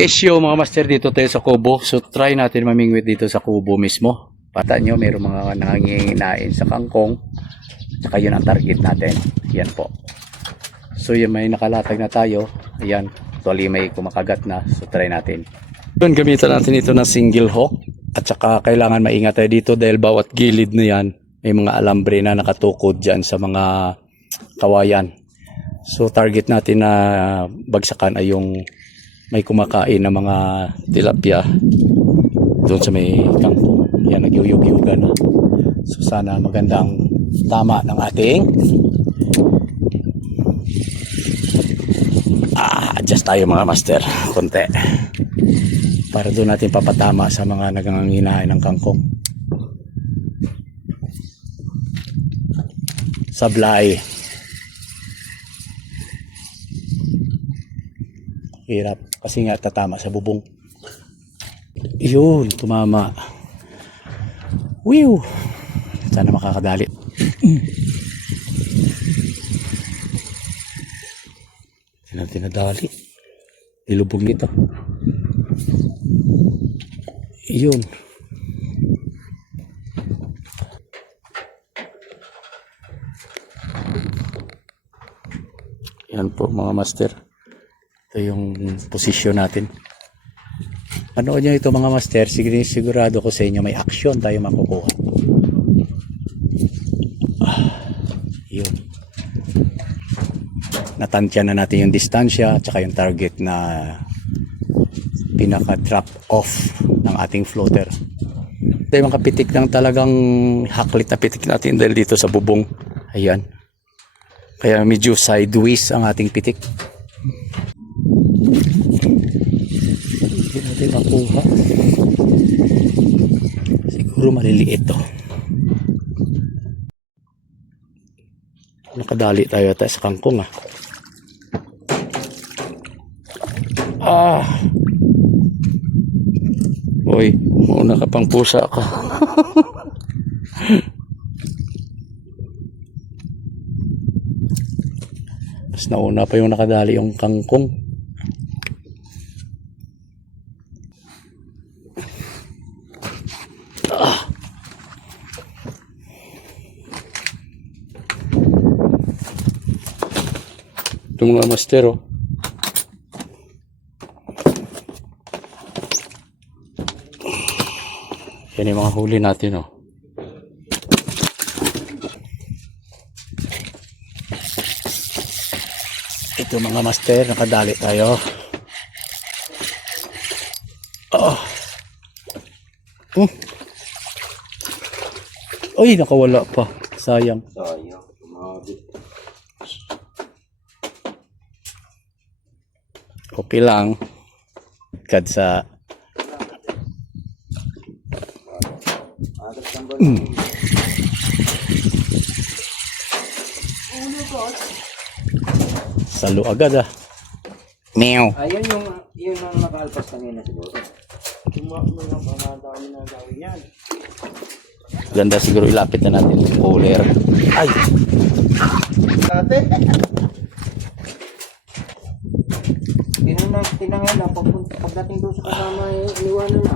issue mga master dito tayo sa kubo. So try natin mamingwit dito sa kubo mismo. Pata nyo, mayroong mga nanginginain sa kangkong. Tsaka yun ang target natin. Yan po. So yun may nakalatag na tayo. Ayan. Actually may kumakagat na. So try natin. Yun, gamitan natin ito ng single hook. At saka kailangan maingat tayo dito dahil bawat gilid na yan may mga alambre na nakatukod dyan sa mga kawayan. So target natin na bagsakan ay yung may kumakain na mga tilapia doon sa may kangkong. Yan, nagyuyug-yugan na. So sana magandang tama ng ating ah, adjust tayo mga master. Konti. Para doon natin papatama sa mga naganganginain ng kangkong. Sablay. Hirap. Kasi nga tatama sa bubong. Yun, tumama. Wiw! Sana makakadali. Na tinadali. Ilubog nito. Yun. Yan po mga master. Ito yung posisyon natin. Panood nyo ito mga master, sigurado ko sa inyo may action tayo makukuha. Ah, yun. Natantya na natin yung distansya at saka yung target na pinaka-drop off ng ating floater. Ito yung mga pitik ng talagang haklit na pitik natin dahil dito sa bubong. Ayan. Kaya medyo sideways ang ating pitik. Hindi natin makuha. Siguro maliliit to. Nakadali tayo tayo sa kangkong ah. Ah. Uy, muna ka pang pusa ka. Mas nauna pa yung nakadali yung kangkong. Ito mga master oh. Yan yung mga huli natin oh. Ito mga master, nakadali tayo. Oh. Hmm. Uy, nakawala pa. Sayang. Sayang. Okay lang. Kad sa ba? salo agad ah. Meow. Ayun yung, yun ang nakaalpas kanina siguro. Ganda siguro ilapit na natin yung cooler. Ay, Ate? na tinangay na pagdating doon sa kasama eh, iniwanan na.